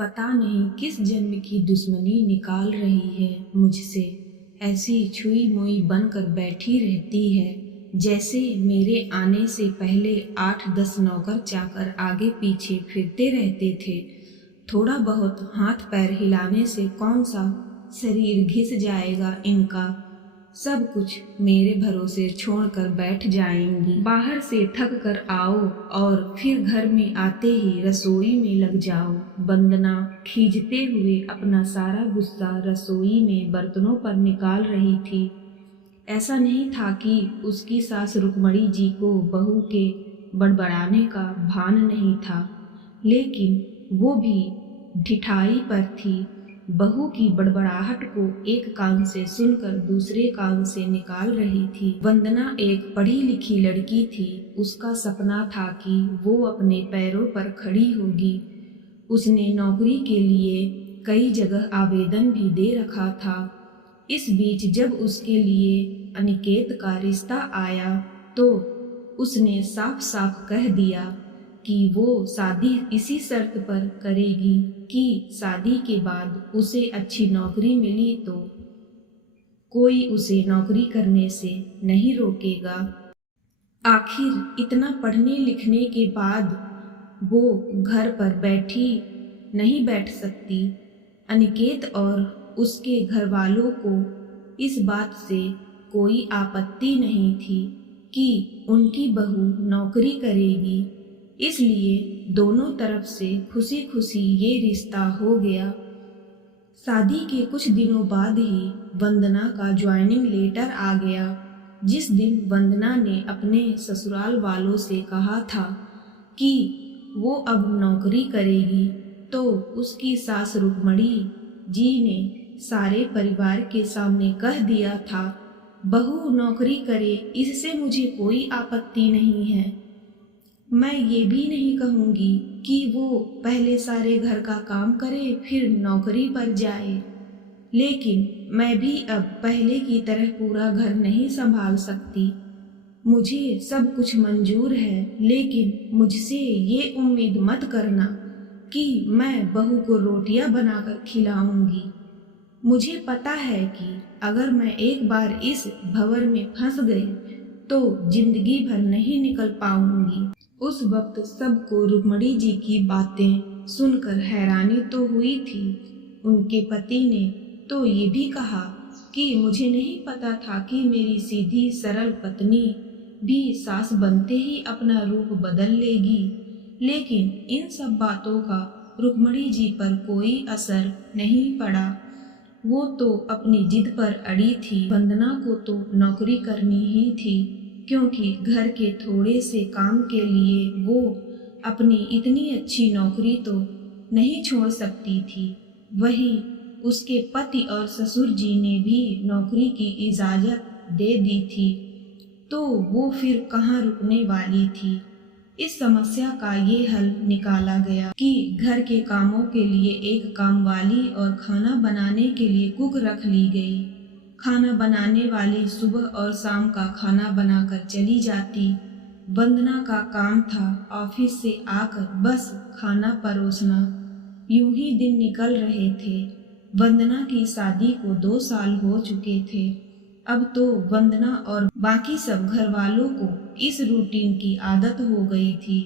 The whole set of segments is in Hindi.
पता नहीं किस जन्म की दुश्मनी निकाल रही है मुझसे। ऐसी छुई मुई बनकर बैठी रहती है जैसे मेरे आने से पहले 8-10 नौकर चाकर आगे पीछे फिरते रहते थे। थोड़ा बहुत हाथ पैर हिलाने से कौन सा शरीर घिस जाएगा इनका। सब कुछ मेरे भरोसे छोड़कर बैठ जाएंगी। बाहर से थक कर आओ और फिर घर में आते ही रसोई में लग जाओ। वंदना खींचते हुए अपना सारा गुस्सा रसोई में बर्तनों पर निकाल रही थी। ऐसा नहीं था कि उसकी सास रुक्मणी जी को बहू के बड़बड़ाने का भान नहीं था, लेकिन वो भी ढिठाई पर थी। बहू की बड़बड़ाहट को एक कान से सुनकर दूसरे कान से निकाल रही थी। वंदना एक पढ़ी लिखी लड़की थी। उसका सपना था कि वो अपने पैरों पर खड़ी होगी। उसने नौकरी के लिए कई जगह आवेदन भी दे रखा था। इस बीच जब उसके लिए अनिकेत का रिश्ता आया तो उसने साफ साफ कह दिया कि वो शादी इसी शर्त पर करेगी कि शादी के बाद उसे अच्छी नौकरी मिली तो कोई उसे नौकरी करने से नहीं रोकेगा। आखिर इतना पढ़ने लिखने के बाद वो घर पर बैठी नहीं बैठ सकती। अनिकेत और उसके घर वालों को इस बात से कोई आपत्ति नहीं थी कि उनकी बहू नौकरी करेगी, इसलिए दोनों तरफ से खुशी खुशी ये रिश्ता हो गया। शादी के कुछ दिनों बाद ही वंदना का ज्वाइनिंग लेटर आ गया। जिस दिन वंदना ने अपने ससुराल वालों से कहा था कि वो अब नौकरी करेगी, तो उसकी सास रुक्मणी जी ने सारे परिवार के सामने कह दिया था, बहू नौकरी करे इससे मुझे कोई आपत्ति नहीं है। मैं ये भी नहीं कहूँगी कि वो पहले सारे घर का काम करे फिर नौकरी पर जाए, लेकिन मैं भी अब पहले की तरह पूरा घर नहीं संभाल सकती। मुझे सब कुछ मंजूर है, लेकिन मुझसे ये उम्मीद मत करना कि मैं बहू को रोटियां बनाकर खिलाऊंगी। मुझे पता है कि अगर मैं एक बार इस भंवर में फंस गई तो जिंदगी भर नहीं निकल पाऊंगी। उस वक्त सबको रुक्मणी जी की बातें सुनकर हैरानी तो हुई थी। उनके पति ने तो ये भी कहा कि मुझे नहीं पता था कि मेरी सीधी सरल पत्नी भी सास बनते ही अपना रूप बदल लेगी। लेकिन इन सब बातों का रुक्मणी जी पर कोई असर नहीं पड़ा। वो तो अपनी जिद पर अड़ी थी। वंदना को तो नौकरी करनी ही थी, क्योंकि घर के थोड़े से काम के लिए वो अपनी इतनी अच्छी नौकरी तो नहीं छोड़ सकती थी। वहीं उसके पति और ससुर जी ने भी नौकरी की इजाज़त दे दी थी, तो वो फिर कहाँ रुकने वाली थी। इस समस्या का ये हल निकाला गया कि घर के कामों के लिए एक कामवाली और खाना बनाने के लिए कुक रख ली गई। खाना बनाने वाली सुबह और शाम का खाना बनाकर चली जाती। वंदना का काम था ऑफिस से आकर बस खाना परोसना। यूं ही दिन निकल रहे थे। वंदना की शादी को 2 साल हो चुके थे। अब तो वंदना और बाकी सब घर वालों को इस रूटीन की आदत हो गई थी,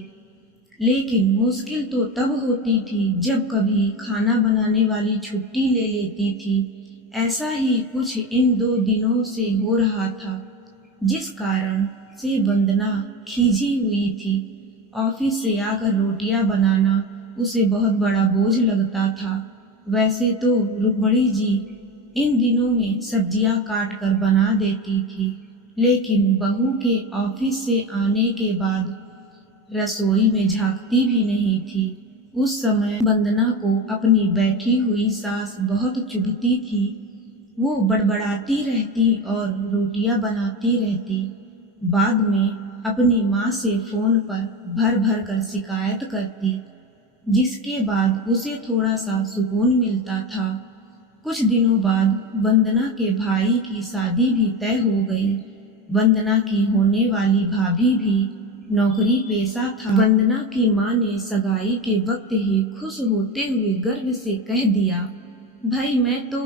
लेकिन मुश्किल तो तब होती थी जब कभी खाना बनाने वाली छुट्टी ले लेती थी। ऐसा ही कुछ इन 2 दिनों से हो रहा था, जिस कारण से वंदना खींची हुई थी। ऑफिस से आकर रोटियां बनाना उसे बहुत बड़ा बोझ लगता था। वैसे तो रुक्मणी जी इन दिनों में सब्जियां काट कर बना देती थी, लेकिन बहू के ऑफिस से आने के बाद रसोई में झांकती भी नहीं थी। उस समय वंदना को अपनी बैठी हुई सास बहुत चुभती थी। वो बड़बड़ाती रहती और रोटियां बनाती रहती। बाद में अपनी माँ से फोन पर भर भर कर शिकायत करती, जिसके बाद उसे थोड़ा सा सुकून मिलता था। कुछ दिनों बाद वंदना के भाई की शादी भी तय हो गई। वंदना की होने वाली भाभी भी नौकरी पेशा था। वंदना की माँ ने सगाई के वक्त ही खुश होते हुए गर्व से कह दिया, भाई मैं तो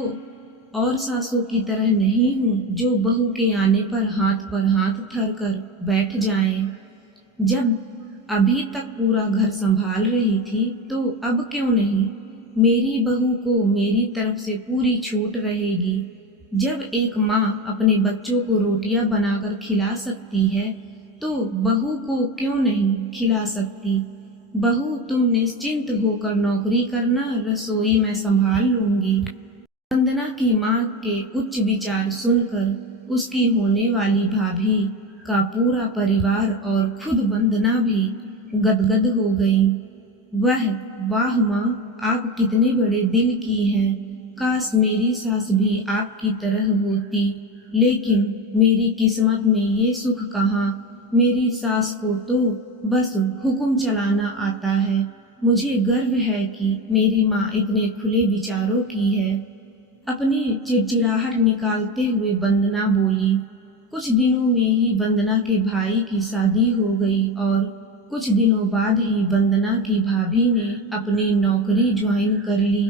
और सासों की तरह नहीं हूँ जो बहू के आने पर हाथ धर कर बैठ जाएं। जब अभी तक पूरा घर संभाल रही थी तो अब क्यों नहीं? मेरी बहू को मेरी तरफ से पूरी छूट रहेगी। जब एक माँ अपने बच्चों को रोटियां बनाकर खिला सकती है तो बहू को क्यों नहीं खिला सकती? बहू तुम निश्चिंत होकर नौकरी करना, रसोई मैं संभाल लूंगी। वंदना की माँ के उच्च विचार सुनकर उसकी होने वाली भाभी का पूरा परिवार और खुद वंदना भी गदगद हो गई। वाह माँ, आप कितने बड़े दिल की हैं। काश मेरी सास भी आपकी तरह होती, लेकिन मेरी किस्मत में ये सुख कहाँ। मेरी सास को तो बस हुक्म चलाना आता है। मुझे गर्व है कि मेरी माँ इतने खुले विचारों की है। अपनी चिड़चिड़ाहट निकालते हुए वंदना बोली। कुछ दिनों में ही वंदना के भाई की शादी हो गई और कुछ दिनों बाद ही वंदना की भाभी ने अपनी नौकरी ज्वाइन कर ली।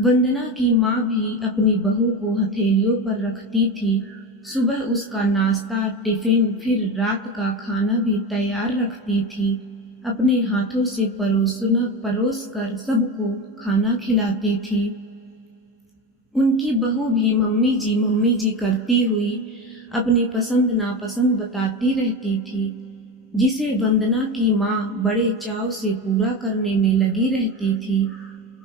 वंदना की माँ भी अपनी बहू को हथेलियों पर रखती थी। सुबह उसका नाश्ता, टिफिन, फिर रात का खाना भी तैयार रखती थी। अपने हाथों से परोस कर सबको खाना खिलाती थी। उनकी बहू भी मम्मी जी करती हुई अपनी पसंद नापसंद बताती रहती थी, जिसे वंदना की माँ बड़े चाव से पूरा करने में लगी रहती थी।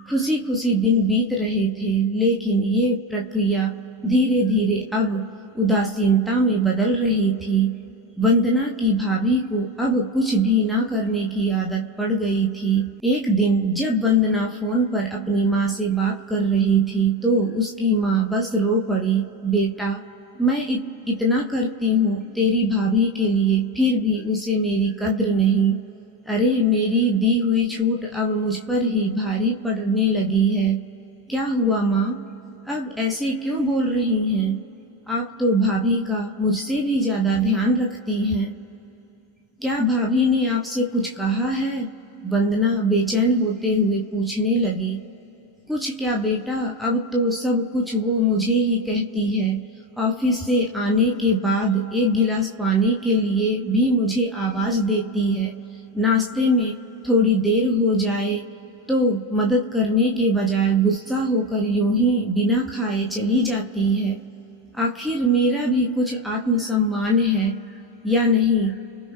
खुशी खुशी दिन बीत रहे थे, लेकिन ये प्रक्रिया धीरे धीरे अब उदासीनता में बदल रही थी। वंदना की भाभी को अब कुछ भी ना करने की आदत पड़ गई थी। एक दिन जब वंदना फोन पर अपनी माँ से बात कर रही थी तो उसकी माँ बस रो पड़ी। बेटा, मैं इतना करती हूँ तेरी भाभी के लिए, फिर भी उसे मेरी कद्र नहीं। अरे मेरी दी हुई छूट अब मुझ पर ही भारी पड़ने लगी है। क्या हुआ माँ, अब ऐसे क्यों बोल रही हैं? आप तो भाभी का मुझसे भी ज्यादा ध्यान रखती हैं। क्या भाभी ने आपसे कुछ कहा है? वंदना बेचैन होते हुए पूछने लगी। कुछ क्या बेटा, अब तो सब कुछ वो मुझे ही कहती है। ऑफिस से आने के बाद एक गिलास पानी के लिए भी मुझे आवाज देती है। नाश्ते में थोड़ी देर हो जाए तो मदद करने के बजाय गुस्सा होकर यूं ही बिना खाए चली जाती है। आखिर मेरा भी कुछ आत्मसम्मान है या नहीं?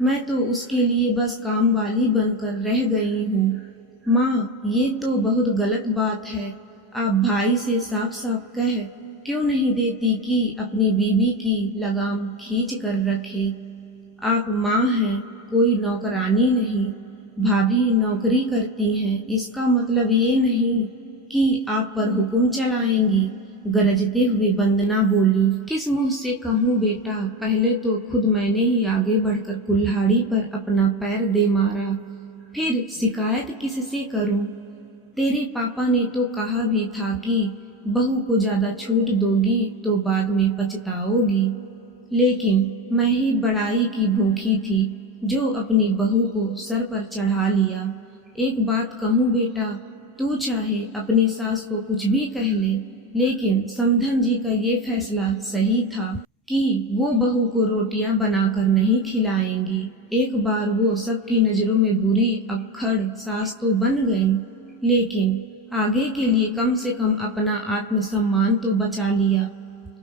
मैं तो उसके लिए बस काम वाली बनकर रह गई हूँ। माँ, ये तो बहुत गलत बात है। आप भाई से साफ साफ कह क्यों नहीं देती कि अपनी बीवी की लगाम खींच कर रखे? आप माँ हैं, कोई नौकरानी नहीं। भाभी नौकरी करती हैं, इसका मतलब ये नहीं कि आप पर हुक्म चलाएंगी। गरजते हुए वंदना बोली। किस मुंह से कहूँ बेटा, पहले तो खुद मैंने ही आगे बढ़कर कुल्हाड़ी पर अपना पैर दे मारा, फिर शिकायत किससे करूं? तेरे पापा ने तो कहा भी था कि बहू को ज्यादा छूट दोगी तो बाद में पछताओगी, लेकिन मैं ही बड़ाई की भूखी थी जो अपनी बहू को सर पर चढ़ा लिया। एक बात कहूँ बेटा, तू चाहे अपनी सास को कुछ भी कह ले, लेकिन समधन जी का ये फैसला सही था कि वो बहू को रोटियां बनाकर नहीं खिलाएंगी। एक बार वो सबकी नजरों में बुरी अक्खड़ सास तो बन गई, लेकिन आगे के लिए कम से कम अपना आत्मसम्मान तो बचा लिया।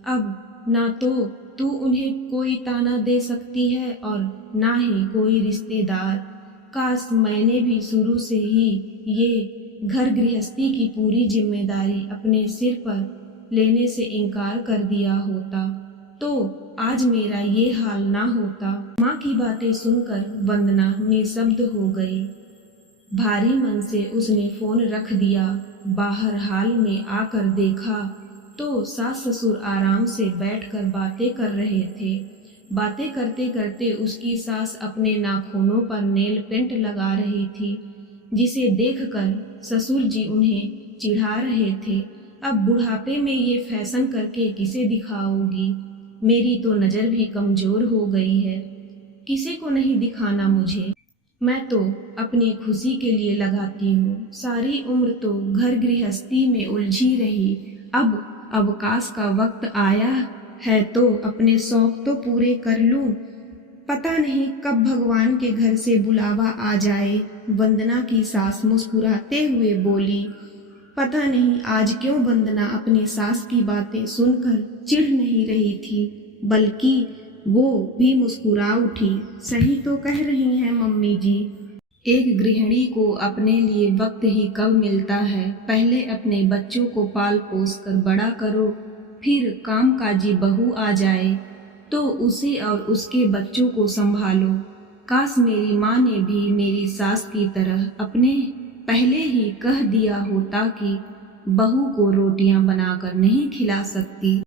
अब ना तो तू उन्हें कोई ताना दे सकती है और ना ही कोई रिश्तेदार। काश मैंने भी शुरू से ही ये घर गृहस्थी की पूरी जिम्मेदारी अपने सिर पर लेने से इनकार कर दिया होता तो आज मेरा ये हाल ना होता। माँ की बातें सुनकर वंदना निशब्द हो गई। भारी मन से उसने फोन रख दिया। बाहर हाल में आकर देखा तो सास ससुर आराम से बैठकर बातें कर रहे थे। बातें करते करते उसकी सास अपने नाखूनों पर नेल पेंट लगा रही थी, जिसे देखकर ससुर जी उन्हें चिढ़ा रहे थे। अब बुढ़ापे में ये फैशन करके किसे दिखाओगी? मेरी तो नज़र भी कमजोर हो गई है। किसी को नहीं दिखाना मुझे। मैं तो अपनी खुशी के लिए लगाती हूँ। सारी उम्र तो घर गृहस्थी में उलझी रही। अब अवकाश का वक्त आया है तो अपने शौक तो पूरे कर लूँ। पता नहीं कब भगवान के घर से बुलावा आ जाए। वंदना की सास मुस्कुराते हुए बोली। पता नहीं आज क्यों वंदना अपनी सास की बातें सुनकर चिढ़ नहीं रही थी, बल्कि वो भी मुस्कुरा उठी। सही तो कह रही हैं मम्मी जी। एक गृहिणी को अपने लिए वक्त ही कब मिलता है। पहले अपने बच्चों को पाल पोस कर बड़ा करो, फिर कामकाजी बहू आ जाए तो उसे और उसके बच्चों को संभालो। काश मेरी माँ ने भी मेरी सास की तरह अपने पहले ही कह दिया होता कि बहू को रोटियां बनाकर नहीं खिला सकती